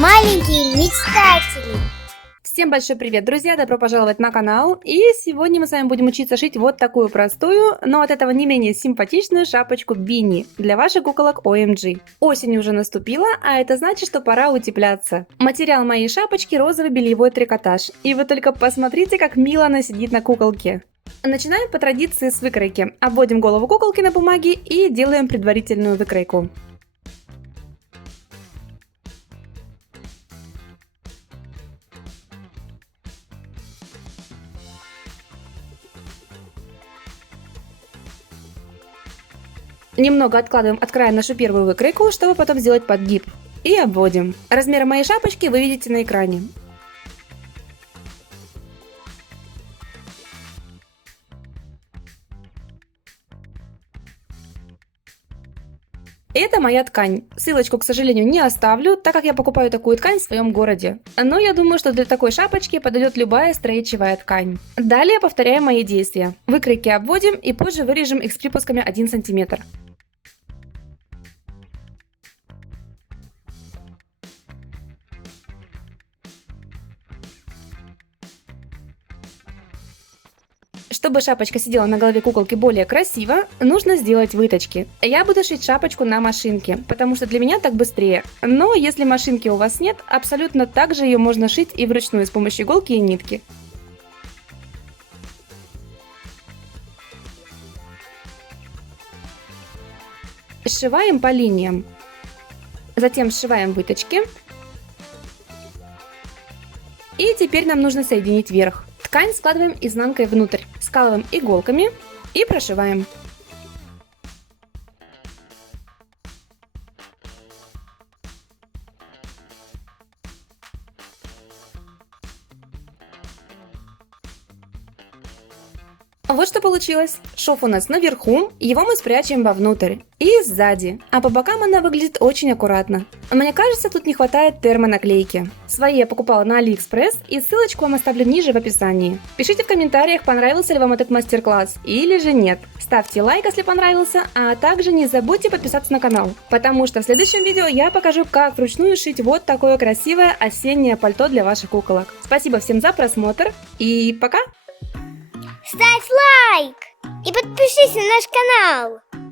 Маленькие мечтатели. Всем большой привет, друзья! Добро пожаловать на канал! И сегодня мы с вами будем учиться шить вот такую простую, но от этого не менее симпатичную шапочку Бинни для ваших куколок OMG. Осень уже наступила, а это значит, что пора утепляться. Материал моей шапочки розовый бельевой трикотаж. И вы только посмотрите, как мило она сидит на куколке. Начинаем по традиции с выкройки. Обводим голову куколки на бумаге и делаем предварительную выкройку. Немного откладываем от края нашу первую выкройку, чтобы потом сделать подгиб. И обводим. Размеры моей шапочки вы видите на экране. Это моя ткань. Ссылочку, к сожалению, не оставлю, так как я покупаю такую ткань в своем городе. Но я думаю, что для такой шапочки подойдет любая стрейчевая ткань. Далее повторяем мои действия. Выкройки обводим и позже вырежем их с припусками 1 см. Чтобы шапочка сидела на голове куколки более красиво, нужно сделать выточки. Я буду шить шапочку на машинке, потому что для меня так быстрее. Но если машинки у вас нет, абсолютно так же ее можно шить и вручную с помощью иголки и нитки. Сшиваем по линиям. Затем сшиваем выточки. И теперь нам нужно соединить верх. Ткань складываем изнанкой внутрь, скалываем иголками и прошиваем. Вот что получилось. Шов у нас наверху, его мы спрячем вовнутрь и сзади, а по бокам она выглядит очень аккуратно. Мне кажется, тут не хватает термонаклейки. Свои я покупала на AliExpress, и ссылочку вам оставлю ниже в описании. Пишите в комментариях, понравился ли вам этот мастер-класс или же нет. Ставьте лайк, если понравился, а также не забудьте подписаться на канал, потому что в следующем видео я покажу, как вручную шить вот такое красивое осеннее пальто для ваших куколок. Спасибо всем за просмотр и пока! Ставь лайк и подпишись на наш канал.